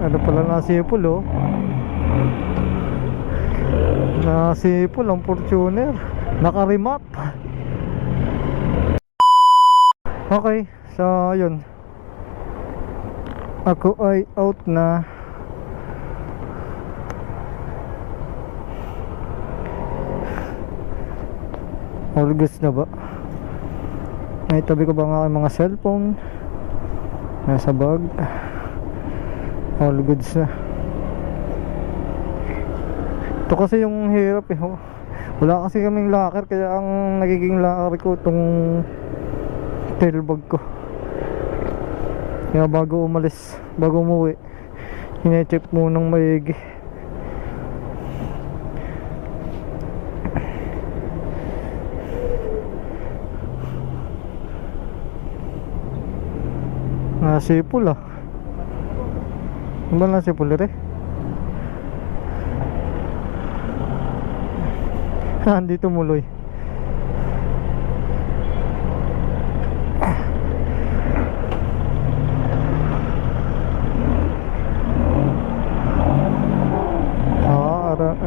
Ano pala nasipol oh. Nasipol ang Fortuner. Naka-remap. Okay, so yun. Ako ay out na. All goods na ba? May tabi ko ba nga ang mga cellphone? Nasa bag. All goods na. Ito kasi yung hirap eh. Wala kasi kaming locker, kaya ang nagiging locker ko itong tail bag ko. Kaya bago umalis, bago umuwi, ine-check munang maigi. Nasipul ah. Ano ba nasipul rin? Andito muloy.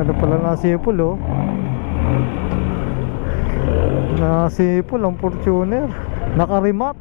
Ano pala nasipul oh. Nasipul ang Fortuner. Naka-remap.